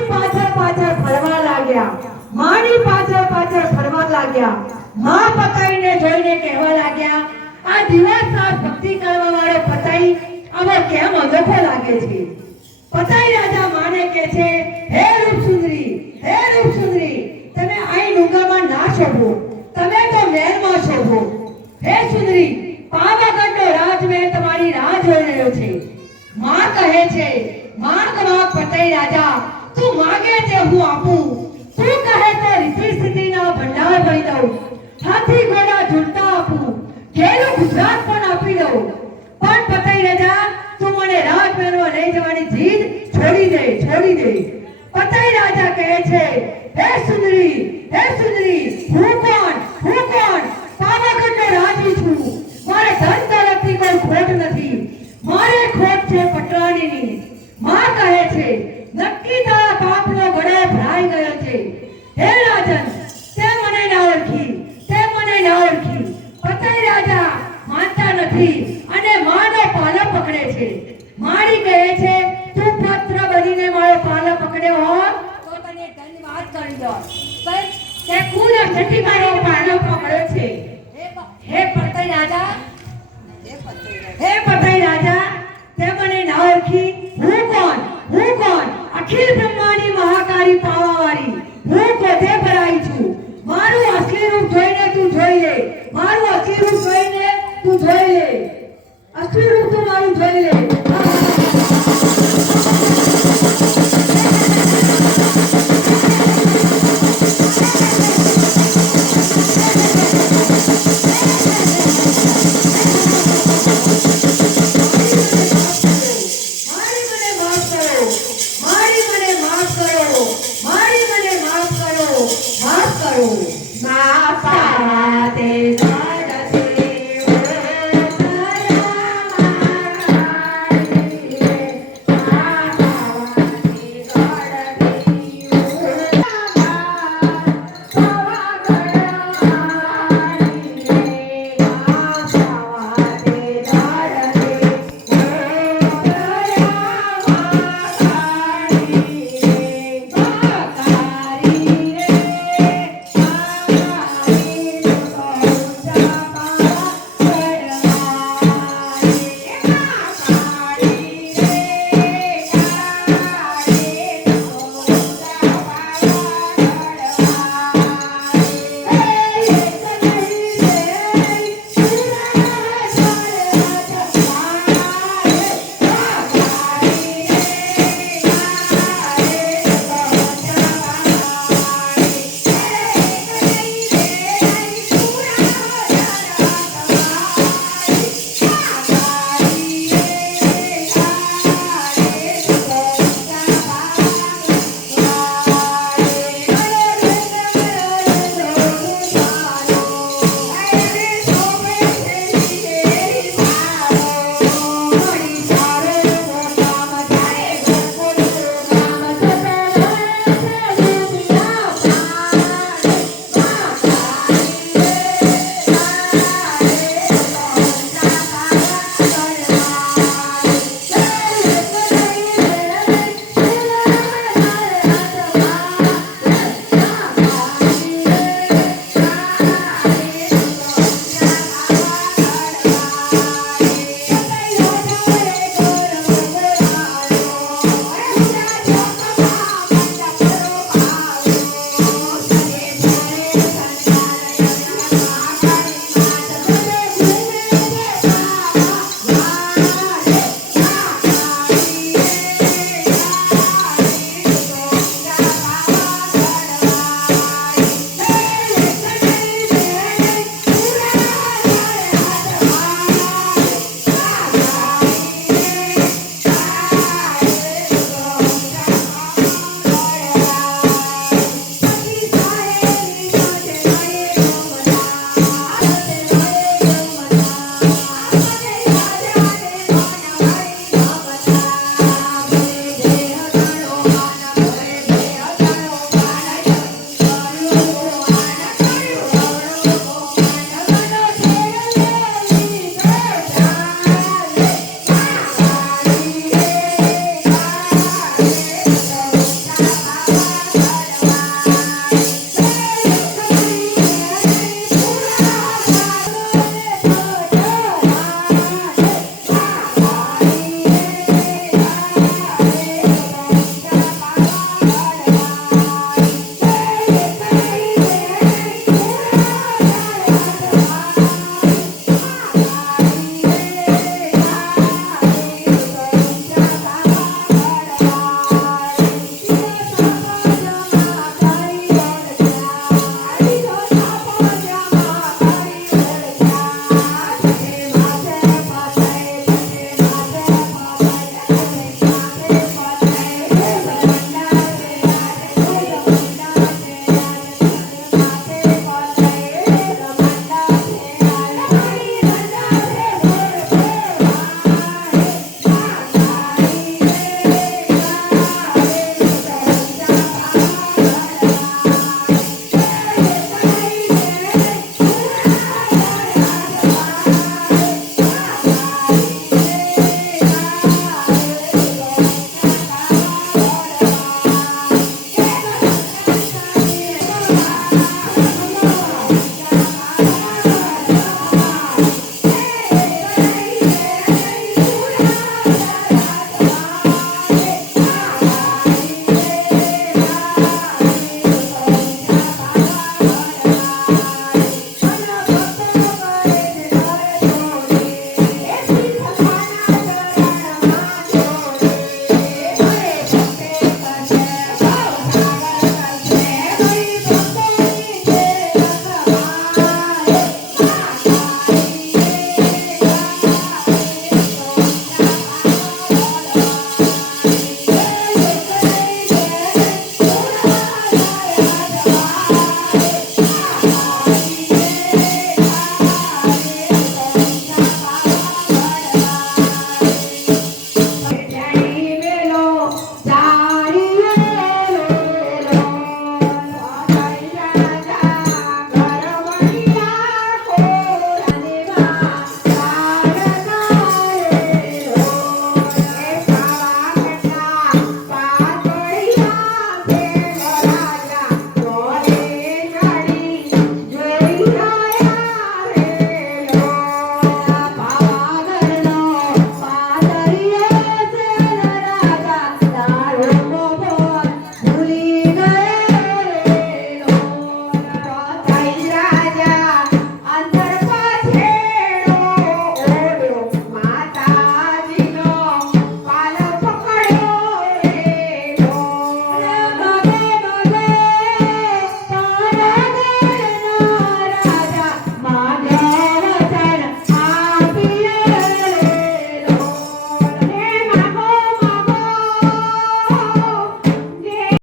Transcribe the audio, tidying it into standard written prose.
મારી પાછળ પાછળ ફરવા લાગ્યા, મારી પાછળ પાછળ ફરવા લાગ્યા. માં પતાઈને જોઈને કહેવા લાગ્યા, આ દિવસ રાત ભક્તિ કરવા વાળો પતાઈ આવો કેમ અનોખો લાગે છે. પતાઈ રાજા માને કે છે, હે રૂપસુંદરી, હે રૂપસુંદરી, તમે અહીં ડુંગરમાં ના શોભો, તમે તો મહેલમાં શોભો. હે સુંદરી, પાવાગઢનો રાજમહેલ તમારી રાહ જોઈ રહ્યો છે. માં કહે છે, માંગ માંગ પતાઈ રાજા, તું માગે તે હું આપું. તું કહે તો રીતિ સ્થિતિના ભંડાર ભરી દઉં, હાથી ઘોડા ઝૂલતા આપું, ઘેરું ગુજરાત પણ આપી દઉં. પણ પતાઈ રાજા, તું મને રાજમહેલમાં લઈ જવાની જીદ છોડી દે, છોડી દે. પતાઈ રાજા કહે છે, હે સુંદરી, હે સુંદરી, હું કોણ, હું કોણ? પાવાગઢનો રાજી છું. મારે ધન દોલતની કોઈ ખોટ નથી, મારે ખોટ છે પટરાણીની. માં કહે છે, નક્કી તારા પાપનો ઘડો ભરાઈ ગયો છે. હે રાજન, તે મને ના ઓળખી, તે મને ના ઓળખી. પતાઈ રાજા માનતા નથી અને માનો પાલો પકડે છે. મારી કહે છે, તું પત્ર બનીને મારો પાલો પકડ્યો હોત તો તને ધન્યવાદ કરી દો. પણ તે કુલ છઠ્ઠી મારો પાલો પકડ્યો છે. હે પતાઈ રાજા, હે પતાઈ રાજા, તે મને ના ઓળખી. હું કોણ, હું કોણ? અખિલ બ્રહ્માંડની મહાકારી પાવાવાળી હું પોતે ભરાઈ છું. મારું અસલી રૂપ જોઈને તું જોઈ લે, મારું અસલી રૂપ જોઈને તું જોઈ લે.